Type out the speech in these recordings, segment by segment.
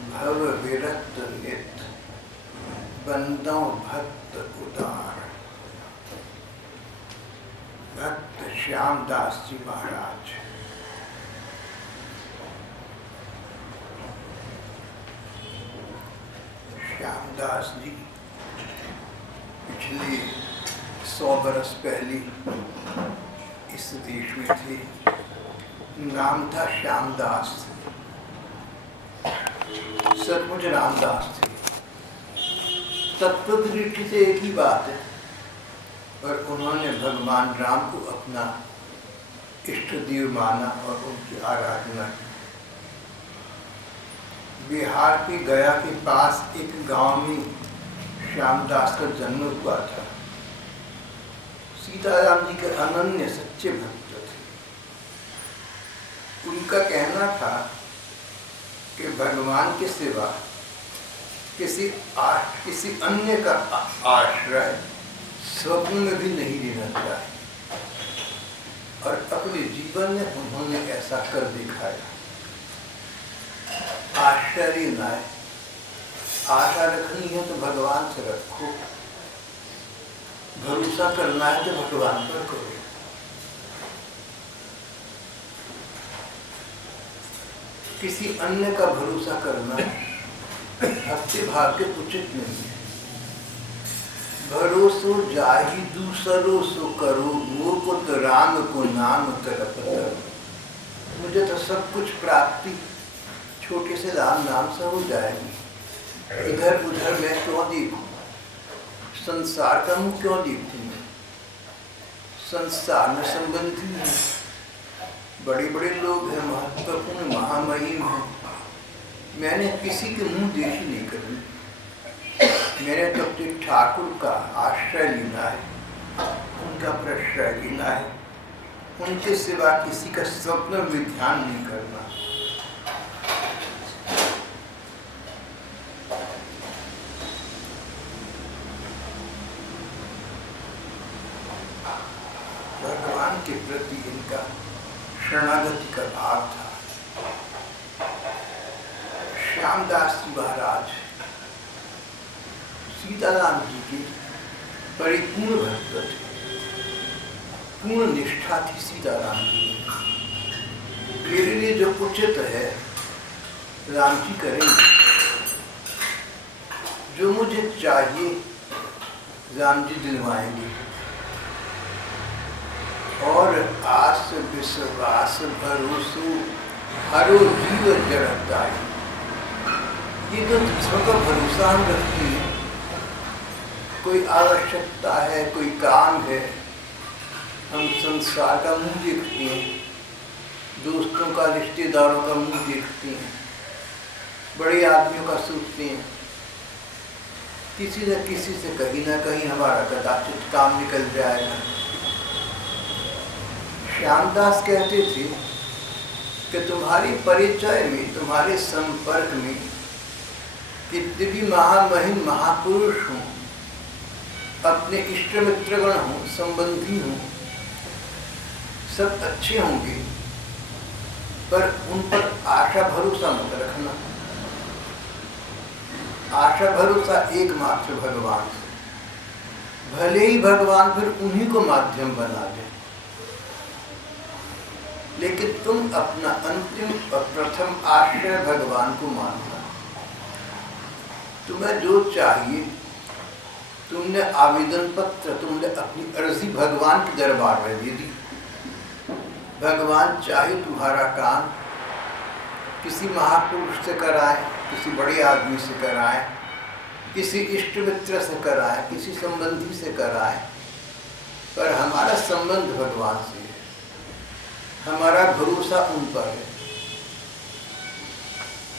भव विरक्त नित बंदों भक्त उदार। भक्त श्यामदास जी महाराज। श्यामदास जी पिछले 100 बरस पहले इस देश में थे। नाम था श्यामदास, सचमुच रामदास थे। तत्व दृष्टि से एक ही बात है, पर उन्होंने भगवान राम को अपना इष्ट देव माना और उनकी आराधना की। बिहार की गया के पास एक गांव में श्यामदास का जन्म हुआ था। सीताराम जी के अनन्य सच्चे भक्त थे। उनका कहना था कि भगवान के सिवा किसी अन्य का आश्रय स्वप्न में भी नहीं लेना चाहिए, और अपने जीवन में उन्होंने ऐसा कर दिखाया। आश्चर्य न है, आशा रखनी है तो भगवान से रखो, भरोसा करना है तो भगवान पर करो। किसी अन्य का भरोसा करना भक्ति भाव के उचित नहीं है। भरोसो जाहि दूसरो सो करो, मुकुट राम को नाम तलप करो। मुझे तो सब कुछ प्राप्ति छोटे से राम नाम से हो जाएगी। इधर उधर मैं क्यों देखूं? संसार का मुँह क्यों देखूं मैं? संसार में संबंधी है, बड़े बड़े लोग हैं, महत्वपूर्ण महामहिम हैं। मैंने किसी के मुँह देखी नहीं करनी। मैंने तो अपने ठाकुर का आश्रय लेना है, उनका प्रश्रय लेना है। उनके सिवा किसी का स्वप्न में ध्यान नहीं करना। भगवान के प्रति इनका शरणागति का भाव था। श्यामदास जी महाराज सीताराम जी के परिपूर्ण भक्त थे। पूर्ण निष्ठा थी सीताराम जी में। मेरे लिए जो उचित है राम जी करेंगे, जो मुझे चाहिए राम जी दिलवाएंगे। और आस विश्वास भरोसो हरो जीव जड़ता है। ये जो सबका भरोसा हम रखते हैं, कोई आवश्यकता है, कोई काम है, हम संसार का मुंह देखते हैं, दोस्तों का, रिश्तेदारों का मुंह देखते हैं, बड़े आदमियों का सोचते हैं। किसी न किसी से कहीं ना कहीं हमारा कदाचित काम निकल जाएगा। श्यामदास कहते थे कि तुम्हारी परिचय में, तुम्हारे संपर्क में कितने भी महामहिम महापुरुष हों, अपने इष्ट मित्रगण हों, संबंधी हों, सब अच्छे होंगे, पर उन पर आशा भरोसा मत रखना। आशा भरोसा एकमात्र भगवान से। भले ही भगवान फिर उन्हीं को माध्यम बना दे, लेकिन तुम अपना अंतिम और प्रथम आश्रय भगवान को मानना। तुम्हें जो चाहिए, तुमने आवेदन पत्र, तुमने अपनी अर्जी भगवान के दरबार में दे दी। भगवान चाहे तुम्हारा काम किसी महापुरुष से कराए, किसी बड़े आदमी से कराए, किसी इष्ट मित्र से कराए, किसी संबंधी से कराए, पर हमारा संबंध भगवान से है। हमारा भरोसा उन पर है,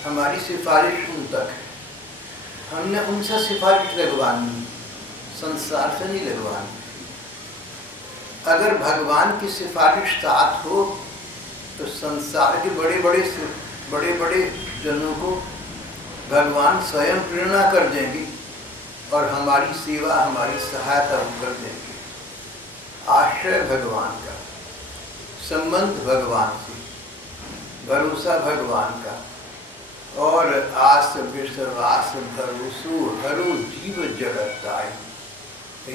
हमारी सिफारिश उन तक है। हमने उनसे सिफारिश लगवानी, संसार से नहीं लगवानी। अगर भगवान की सिफारिश साथ हो तो संसार के बड़े बड़े जनों को भगवान स्वयं प्रेरणा कर देंगे और हमारी सेवा, हमारी सहायता कर देंगे। आश्रय भगवान का, संबंध भगवान से, भरोसा भगवान का, और पर आस विश्वास भरोसो हरो जीव जगताई,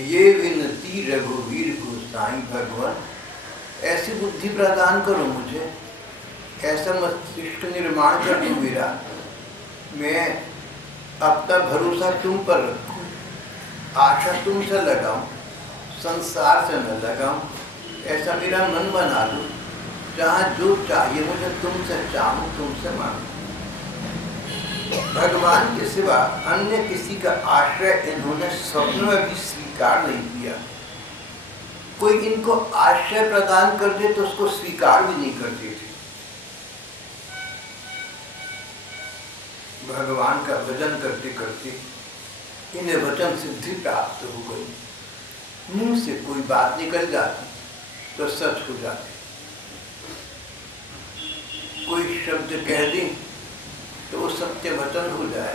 ये विनती रघुवीर गोसाई भगवान। ऐसी बुद्धि प्रदान करो मुझे, ऐसा मस्तिष्क निर्माण कर दो मेरा, मैं अपना भरोसा तुम पर रखूं, आशा तुमसे लगाऊं, संसार से न लगाऊं। ऐसा मेरा मन बना दो, जहाँ जो चाहिए मुझे तुमसे चाहूं, तुमसे मांगूं। भगवान के सिवा अन्य किसी का आश्रय इन्होंने स्वप्न में भी स्वीकार नहीं किया। कोई इनको आश्रय प्रदान कर दे तो उसको स्वीकार भी नहीं करते थे। भगवान का भजन करते करते इन्हें वचन सिद्धि प्राप्त हो गई। मुंह से कोई बात निकल जाती तो सच हो जाती, कोई शब्द कह दे तो वो सत्य वचन हो जाए।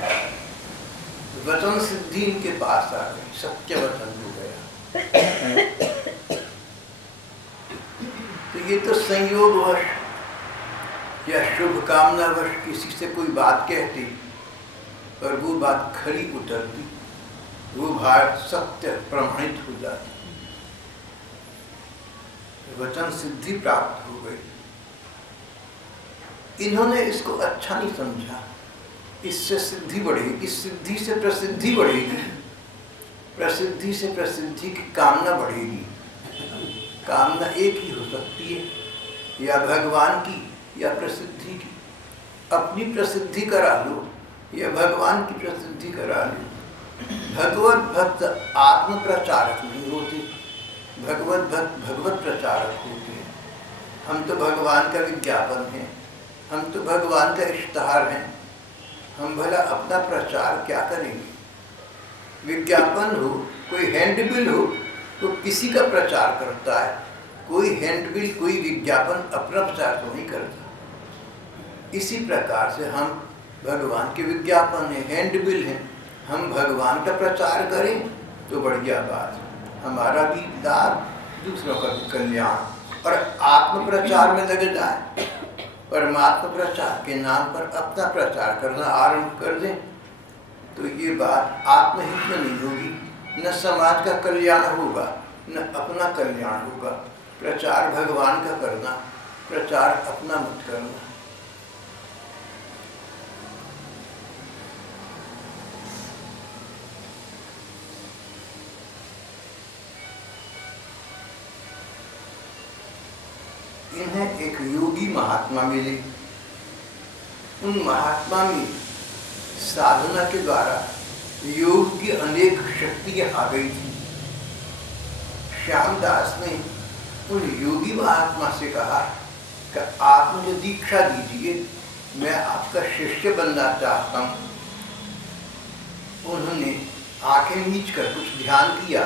वचन सिद्धि इनके पास आ गई, सत्य वचन हो गया। तो ये तो संयोगवश या शुभकामनावश किसी से कोई बात कहती और वो बात खरी उतरती, वो बात सत्य प्रमाणित हो जाती, वचन सिद्धि प्राप्त हो गई। इन्होंने इसको अच्छा नहीं समझा, इससे सिद्धि बढ़ेगी, इस सिद्धि से प्रसिद्धि बढ़ेगी, प्रसिद्धि से प्रसिद्धि की कामना बढ़ेगी। कामना एक ही हो सकती है, या भगवान की या प्रसिद्धि की। अपनी प्रसिद्धि करा लो या भगवान की प्रसिद्धि करा लो। भगवत भक्त आत्म प्रचारक नहीं होते, भगवत भक्त भगवत प्रचारक होते हैं। हम तो भगवान का विज्ञापन है, हम तो भगवान का इश्तहार हैं, हम भला अपना प्रचार क्या करेंगे? विज्ञापन हो, कोई हैंडबिल हो तो किसी का प्रचार करता है, कोई हैंडबिल कोई विज्ञापन अपना प्रचार तो नहीं करता। इसी प्रकार से हम भगवान के विज्ञापन है, हैंडबिल हैं, हम भगवान का प्रचार करें तो बढ़िया बात, हमारा भी लाभ, दूसरों का भी कल्याण। और आत्म प्रचार में लगे जाए, परमात्मा प्रचार के नाम पर अपना प्रचार करना आरंभ कर दें तो ये बात आत्महित में नहीं होगी, न समाज का कल्याण होगा न अपना कल्याण होगा। प्रचार भगवान का करना, प्रचार अपना मत करना। इन्हें एक योगी महात्मा मिले, उन महात्मा में साधना के द्वारा योग की अनेक शक्तियां आ गई थी। श्यामदास ने उन योगी महात्मा से कहा कि आप मुझे दीक्षा दीजिए, मैं आपका शिष्य बनना चाहता हूँ। उन्होंने आंखें मीच कर कुछ ध्यान किया,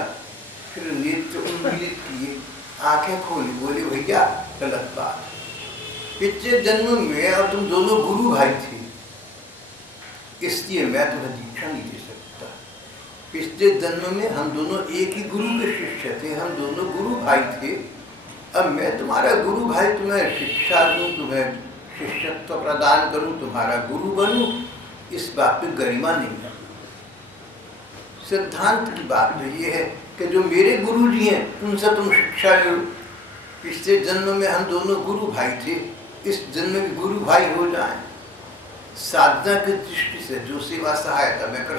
फिर नेत्र उन्मीलित किए, आंखें खोली, बोले भैया गलत बात, पिछले जन्म में और तुम दोनों गुरु भाई थे, इसलिए मैं तुम्हें दीक्षा नहीं दे सकता। पिछले जन्म में हम दोनों एक ही गुरु के शिष्य थे, हम दोनों गुरु भाई थे। अब मैं तुम्हारा गुरु भाई, तुम्हें शिक्षा दूं, तुम्हें शिष्यत्व प्रदान करूं, तुम्हारा गुरु बनूं, इस बात पे गरिमा नहीं है। सिद्धांत की बात तो ये है कि जो मेरे गुरु जी हैं उनसे तुम शिक्षा लो। पिछले जन्म में हम दोनों गुरु भाई थे, इस जन्म में गुरु भाई हो जाएं। साधना की दृष्टि से जो सेवा सहायता मैं कर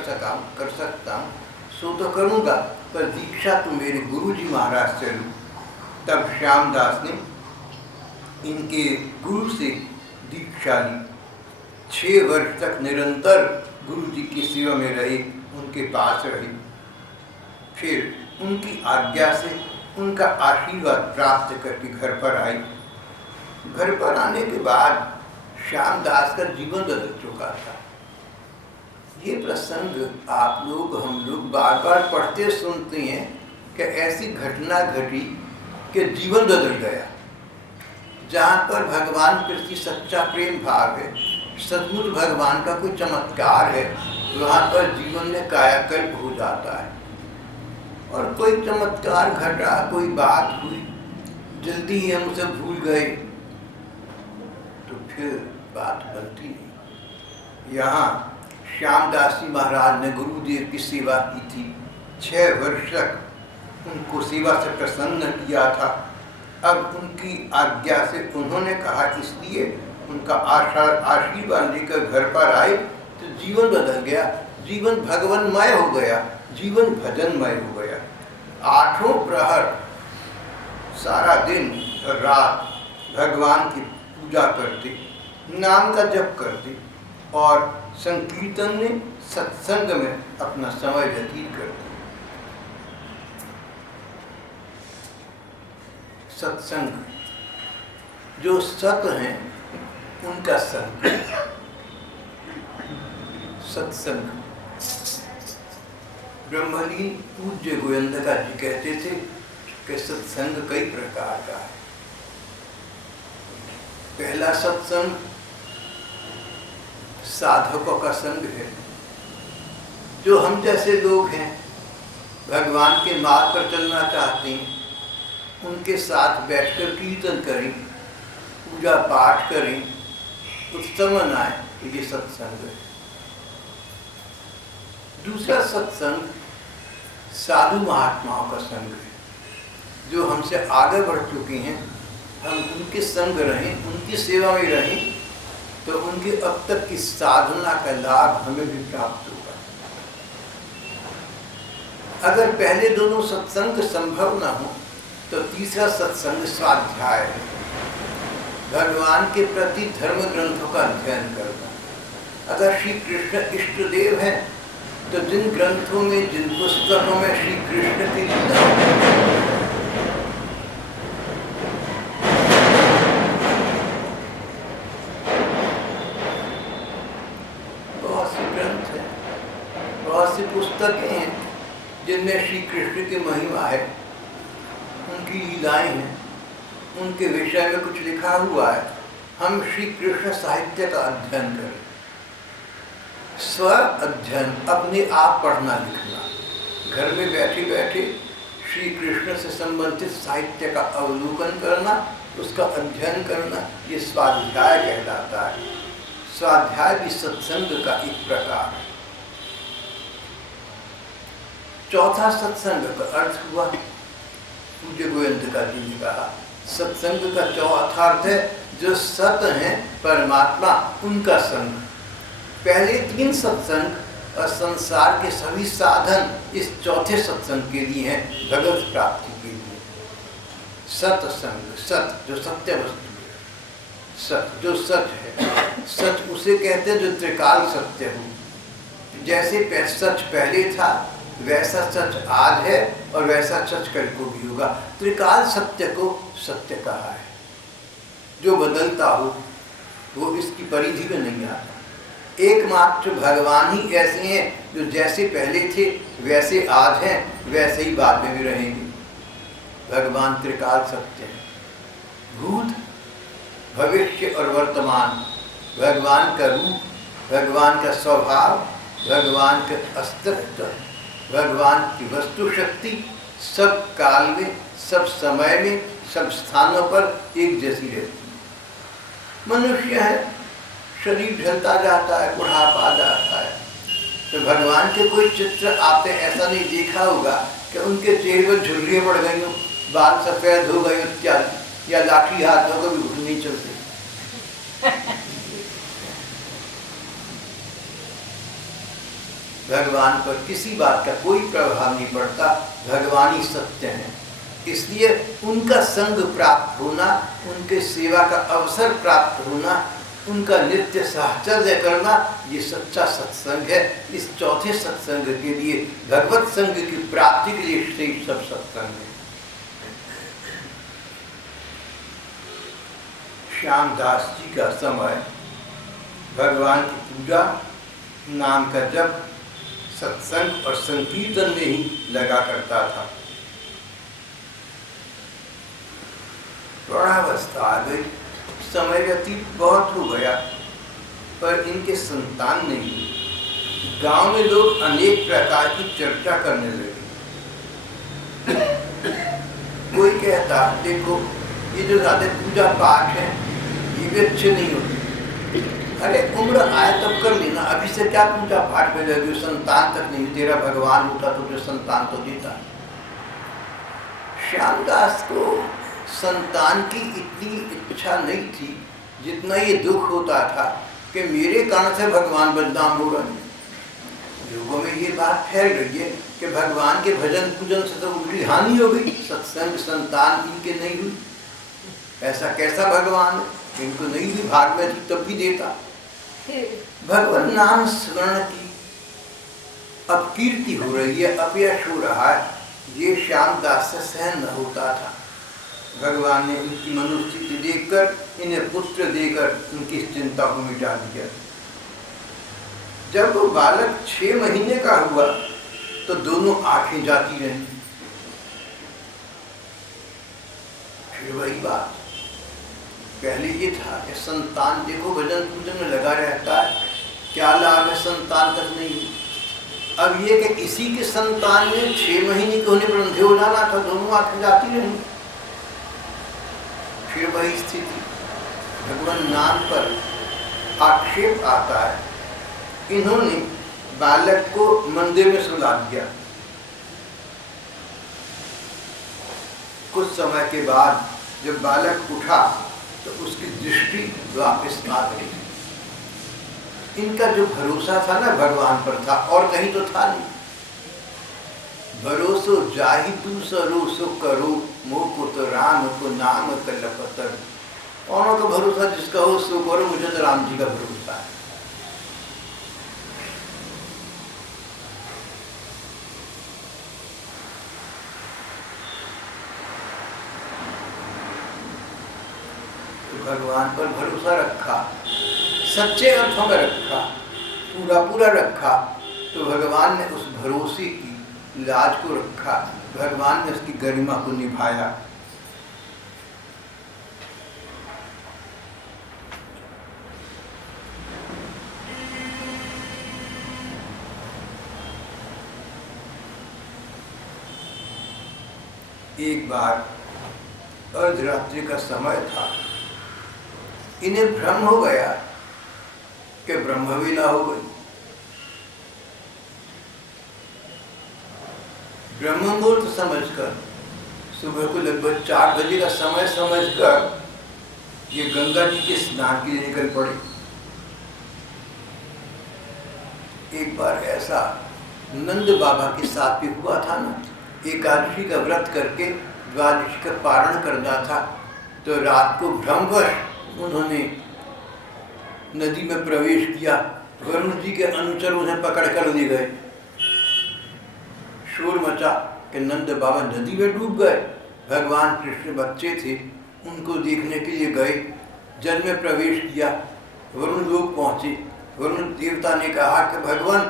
सकता हूँ सो तो करूँगा, पर दीक्षा तो मेरे गुरु जी महाराज से लूँ। तब श्यामदास ने इनके गुरु से दीक्षा ली। 6 वर्ष तक निरंतर गुरु जी की सेवा में रही, उनके पास रही। फिर उनकी आज्ञा से उनका आशीर्वाद प्राप्त करके घर पर आई। घर पर आने के बाद श्यामदास का जीवन बदल चुका था। ये प्रसंग आप लोग हम लोग बार बार पढ़ते सुनते हैं कि ऐसी घटना घटी कि जीवन बदल गया। जहाँ पर भगवान प्रति सच्चा प्रेम भाव है, सचमुच भगवान का कोई चमत्कार है, वहाँ पर जीवन में कायाकल्प हो जाता है। और कोई चमत्कार घटा, कोई बात हुई, जल्दी ही हम उसे भूल गए तो फिर बात बनती नहीं। यहाँ श्यामदास जी महाराज ने गुरुदेव की सेवा की थी। 6 वर्ष तक उनको सेवा से प्रसन्न किया था। अब उनकी आज्ञा से उन्होंने कहा, इसलिए उनका आशीर्वाद लेकर घर पर आए तो जीवन बदल गया, जीवन भगवानमय हो गया, जीवन भजनमय हो गया। 8 प्रहर सारा दिन और रात भगवान की पूजा करते, नाम का जप करते और संकीर्तन में, सत्संग में अपना समय व्यतीत करते। सत्संग, जो सत हैं उनका संग, सत्संग। ब्रह्मलीन पूज्य गोविंदका जी कहते थे कि सत्संग कई प्रकार का है। पहला सत्संग साधकों का संग है, जो हम जैसे लोग हैं, भगवान के मार्ग पर चलना चाहते हैं, उनके साथ बैठकर कीर्तन करें, पूजा पाठ करें, उत्सव मनाएं, ये सत्संग है। दूसरा सत्संग साधु महात्माओं का संग है, जो हमसे आगे बढ़ चुके हैं, हम उनके संग रहें, उनकी सेवा में रहें, तो उनकी अब तक की साधना का लाभ हमें भी प्राप्त होगा। अगर पहले दोनों सत्संग संभव न हो तो तीसरा सत्संग स्वाध्याय है, भगवान के प्रति धर्म ग्रंथों का अध्ययन करना। अगर श्री कृष्ण इष्ट देव हैं तो जिन ग्रंथों में, जिन पुस्तकों में श्री कृष्ण की लीला, बहुत से ग्रंथ हैं, बहुत सी पुस्तकें हैं जिनमें श्री कृष्ण की महिमा है, उनकी लीलाएं हैं, उनके विषय में कुछ लिखा हुआ है। हम श्री कृष्ण साहित्य का अध्ययन करें, स्व अध्ययन, अपने आप पढ़ना लिखना, घर में बैठे बैठे श्री कृष्ण से संबंधित साहित्य का अवलोकन करना, उसका अध्ययन करना, ये स्वाध्याय कहलाता है। स्वाध्याय भी सत्संग का एक प्रकार है। चौथा सत्संग का अर्थ हुआ, पूज्य गोविंदका जी ने कहा, सत्संग का चौथा अर्थ है जो सत हैं परमात्मा, उनका संग। पहले 3 सत्संग और संसार के सभी साधन इस चौथे सत्संग के लिए हैं, भगवत प्राप्ति के लिए। सत्संग, सत जो सत्य वस्तु है, सत जो सच है, सच उसे कहते हैं जो त्रिकाल सत्य हो। जैसे सच पहले था, वैसा सच आज है और वैसा सच कल को भी होगा। त्रिकाल सत्य को सत्य कहा है। जो बदलता हो वो इसकी परिधि में नहीं आता। एकमात्र भगवान ही ऐसे हैं जो जैसे पहले थे वैसे आज हैं, वैसे ही बाद में भी रहेंगे। भगवान त्रिकाल सत्य है, भूत, भविष्य और वर्तमान, भगवान का रूप, भगवान का स्वभाव, भगवान का अस्तित्व, भगवान की वस्तु शक्ति सब काल में, सब समय में, सब स्थानों पर एक जैसी रहती है। मनुष्य है, शरीर ढलता जाता है, बुढ़ापा जाता है, तो भगवान के कोई चित्र आपने ऐसा नहीं देखा होगा कि उनके चेहरे पर झुर्रियाँ पड़ गई हो, बाल सफ़ेद हो गए इत्यादि, या लाठी हाथों को भी नहीं चलते। भगवान पर किसी बात का कोई प्रभाव नहीं पड़ता, भगवान ही सत्य है। इसलिए उनका संग प्राप्त होना, उनके सेवा का अवसर प्राप्त होना, उनका नित्य साहचर्य करना, ये सच्चा सत्संग है। इस चौथे सत्संग के लिए, भगवत संग की प्राप्ति के लिए श्रेष्ठ सब सत्संग है। श्यामदास जी का समय भगवान की पूजा, नाम का जप, सत्संग और संकीर्तन में ही लगा करता था। प्रौढ़ावस्था आ गई, समय व्यतीत बहुत हो गया, पर इनके संतान नहीं हुई। गांव में लोग अनेक प्रकार की चर्चा करने लगे। कोई कहता, देखो ये जो ज्यादा पूजा पाठ है ये भी अच्छे नहीं होते, अरे उम्र आए तब कर लेना, अभी से क्या पूजा पाठ में लगे, संतान तक नहीं, तेरा भगवान होता तो जो संतान तो देता। श्यामदास को संतान की इतनी इच्छा नहीं थी जितना ये दुख होता था कि मेरे कारण से भगवान बदनाम हो रहे हैं। लोगों में ये बात फैल रही है कि भगवान के भजन पूजन से तो उल्टी हानि हो गई, सत्संग संतान इनके नहीं हुई। ऐसा कैसा भगवान है, इनको नहीं भी भाग में थी तब भी देता। भगवान नाम स्मरण की अपकीर्ति हो रही है, अपयश हो रहा है, ये श्यामदास से सहन न होता था। भगवान ने उनकी मनुस्थिति देखकर इन्हें पुत्र देकर उनकी चिंता को मिटा दिया। जब वो बालक 6 महीने का हुआ तो दोनों आंखें जाती रही। फिर वही बात, पहले ये था कि संतान देखो भजन पूजन में लगा रहता है, क्या लाभ है, संतान तक नहीं। अब ये कि इसी के संतान में 6 महीने के होने पर अंधे हो जाना था, दोनों आंखें जाती रही। फिर वही स्थिति, भगवान नाम पर आक्षेप आता है। इन्होंने बालक को मंदिर में सुला दिया। कुछ समय के बाद जब बालक उठा तो उसकी दृष्टि वापस आ गई। इनका जो भरोसा था ना भगवान पर था, और कहीं तो था नहीं। भरोसो जाहि तू सरोसो करो, मोह को तो राम को नाम कलपतर। औरों का भरोसा जिसका हो सो करो, मुझे तो राम जी का भरोसा है। भगवान पर भरोसा रखा, सच्चे अर्थों में रखा, पूरा रखा, तो भगवान ने उस भरोसे की लाज को रखा, भगवान ने उसकी गरिमा को निभाया। एक बार अर्धरात्रि का समय था, इन्हें भ्रम हो गया कि ब्रह्मवेला हो गई। ब्रह्म मुहूर्त समझकर, सुबह को लगभग 4 बजे का समय समझकर ये गंगा जी के स्नान के लिए निकल पड़े। एक बार ऐसा नंद बाबा के साथ भी हुआ था ना, एकादशी का व्रत करके द्वादशी का पारण करना था, तो रात को भ्रमवश उन्होंने नदी में प्रवेश किया। वरुण जी के अनुचर उन्हें पकड़ कर ले गए। शोर मचा कि नंद बाबा नदी में डूब गए। भगवान कृष्ण बच्चे थे, उनको देखने के लिए गए, जल में प्रवेश किया, वरुण लोग पहुंचे। वरुण देवता ने कहा कि भगवान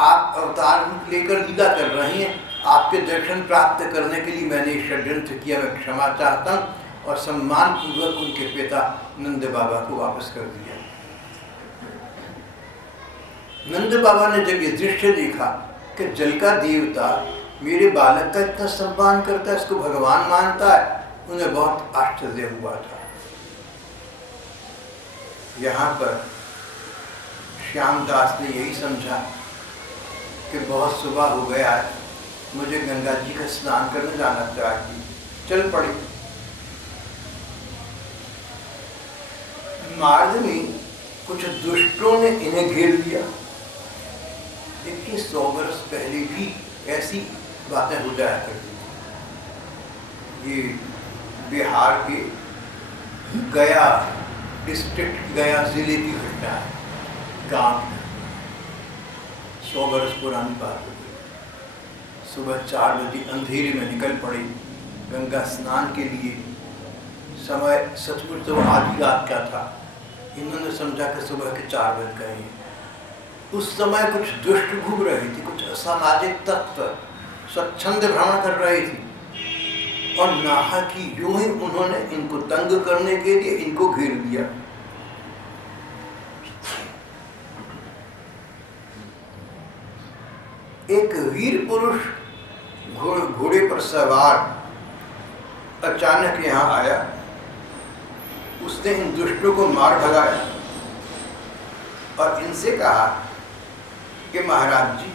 आप अवतार रूप लेकर लीला कर रहे हैं, आपके दर्शन प्राप्त करने के लिए मैंने षड्यंत्र किया, मैं क्षमा चाहता हूँ, और सम्मान पूर्वक उनके पिता नंद बाबा को वापस कर दिया। नंद बाबा ने जब ये दृश्य देखा कि जल का देवता मेरे बालक का इतना सम्मान करता है, इसको भगवान मानता है, उन्हें बहुत आश्चर्य हुआ था। यहाँ पर श्यामदास ने यही समझा कि बहुत सुबह हो गया है, मुझे गंगा जी का स्नान करने जाना चाहिए। चल पड़े। मार्ग में कुछ दुष्टों ने इन्हें घेर लिया। देखिए 100 वर्ष पहले भी ऐसी बातें हो जाया करती थी। ये बिहार के गया डिस्ट्रिक्ट, गया जिले की घटना है। गांव 100 वर्ष पुरानी बात हो गई। सुबह 4 बजे अंधेरे में निकल पड़े गंगा स्नान के लिए। समय सचमुच तो आधी रात का था। इन्होंने समझा कि सुबह के 4 बज गए हैं। उस समय कुछ दुष्ट घूम रहे थे, कुछ असामाजिक तत्व स्वच्छंद भ्रमण कर रहे थे, और नाहा की यूं ही उन्होंने इनको तंग करने के लिए इनको घेर लिया। एक वीर पुरुष घोड़े पर सवार अचानक यहाँ आया। उसने इन दुष्टों को मार भगाया। और इनसे कहा कि महाराज जी,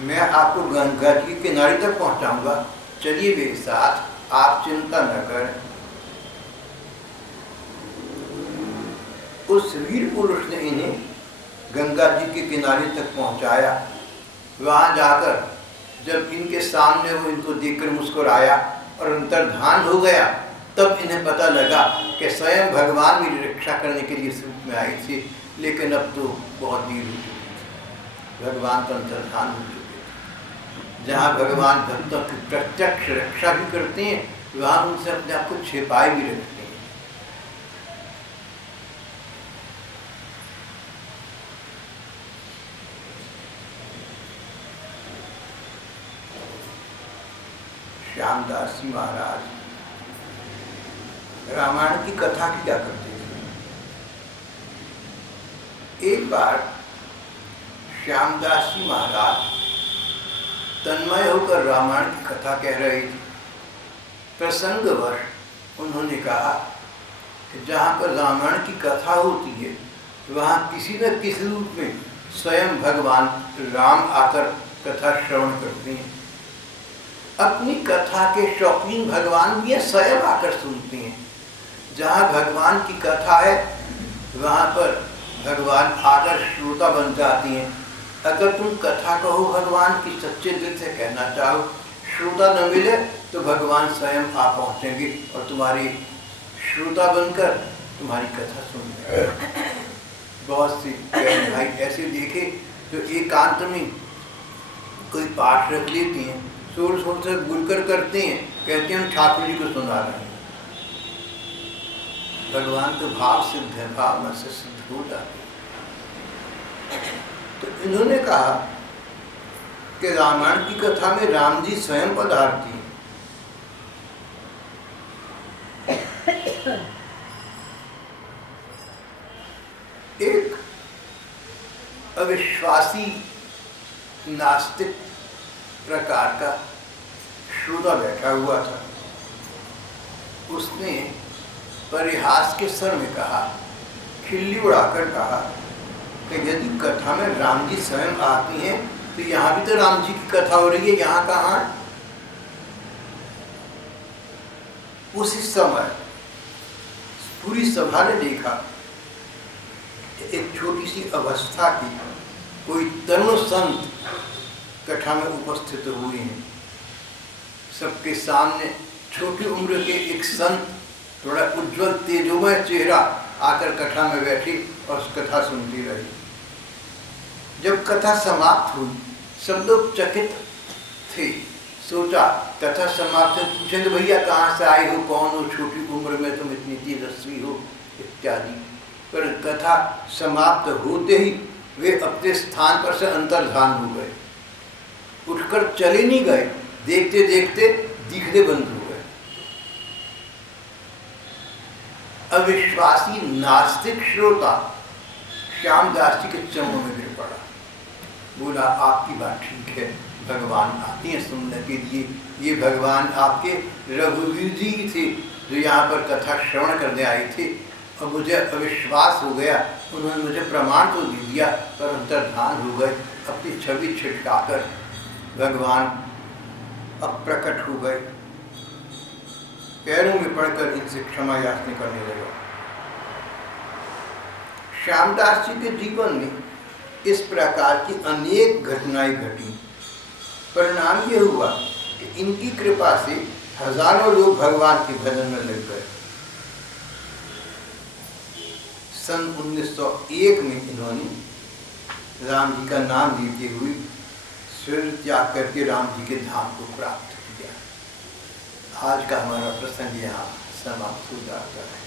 मैं आपको गंगा जी के किनारे तक पहुंचाऊंगा, चलिए मेरे साथ, आप चिंता न करें। उस वीर पुरुष ने इन्हें गंगा जी के किनारे तक पहुंचाया। वहां जाकर जब इनके सामने वो इनको देखकर मुस्कुराया और अंतर्धान हो गया, तब इन्हें पता लगा कि स्वयं भगवान मेरी रक्षा करने के लिए इस रूप में आए थे, लेकिन अब तो बहुत देर हो चुकी थी, भगवान तो अंतर्धान हो चुके थे। जहाँ भगवान भक्तों की प्रत्यक्ष रक्षा भी करते हैं, वहाँ उनसे अपने आप को छिपाए भी रखते हैं। श्यामदास जी महाराज रामायण की कथा किया करते थे। एक बार श्यामदास जी महाराज तन्मय होकर रामायण की कथा कह रहे थे। प्रसंगवश उन्होंने कहा कि जहाँ पर रामायण की कथा होती है, वहाँ किसी न किसी रूप में स्वयं भगवान राम आकर कथा श्रवण करते हैं। अपनी कथा के शौकीन भगवान भी स्वयं आकर सुनते हैं। जहाँ भगवान की कथा है, वहाँ पर भगवान आकर श्रोता बन जाती हैं। अगर तुम कथा कहो भगवान की, सच्चे दिल से कहना चाहो, श्रोता न मिले तो भगवान स्वयं आ पहुँचेंगे और तुम्हारी श्रोता बनकर तुम्हारी कथा सुनेंगे। बहुत सी भाई ऐसे देखे जो एकांत में कोई पाठ रख लेती हैं, शोर शोर से गुलकर करते हैं, कहते हैं हम ठाकुर जी को सुना रहे हैं। भगवान तो भाव सिद्ध है, भाव से सिद्ध हो जाते हैं। तो इन्होंने कहा कि रामायण की कथा में राम जी स्वयं पधारती हैं। एक अविश्वासी नास्तिक प्रकार का श्रोता बैठा हुआ था। उसने परिहास के स्वर में कहा, खिल्ली उड़ाकर कहा कि यदि कथा में राम जी स्वयं आती हैं तो यहाँ भी तो राम जी की कथा हो रही है, यहाँ कहाँ है? उसी समय पूरी सभा ने देखा कि एक छोटी सी अवस्था की कोई तरुण संत कथा में उपस्थित हुए हैं। सबके सामने छोटी उम्र के एक संत, थोड़ा उज्जवल तेजोमय चेहरा, आकर कथा में बैठी और उस कथा सुनती रही। जब कथा समाप्त हुई, सब लोग चकित थे। सोचा कथा समाप्त है, पूछेंगे भैया कहाँ से आए हो, कौन हो, छोटी उम्र में तुम इतनी तेजस्वी हो इत्यादि। पर कथा समाप्त होते ही वे अपने स्थान पर से अंतर्धान हो गए, उठकर चले नहीं गए, देखते देखते दिखने बंद हो गए। अविश्वासी नास्तिक श्रोता श्यामदास जी के चरणों में गिर पड़ा। बोला आपकी बात ठीक है, भगवान आते हैं सुनने के लिए। ये भगवान आपके रघुवीर जी थे जो यहाँ पर कथा श्रवण करने आए थे, और मुझे अविश्वास हो गया। उन्होंने मुझे प्रमाण तो दे दिया, पर अंतर्धान हो गए। अपनी छवि छिटकाकर भगवान अप्रकट हो गए। पैरों में पड़कर इनसे क्षमा याचना करने लगा। श्यामदास जी के जीवन में इस प्रकार की अनेक घटनाएं घटी। परिणाम ये हुआ कि इनकी कृपा से हजारों लोग भगवान के भजन में लग गए। सन 1901 में इन्होंने राम जी का नाम लेते हुए शरीर त्याग करके राम जी के धाम को प्राप्त किया। आज का हमारा प्रसंग यहाँ समाप्त हो जाता है।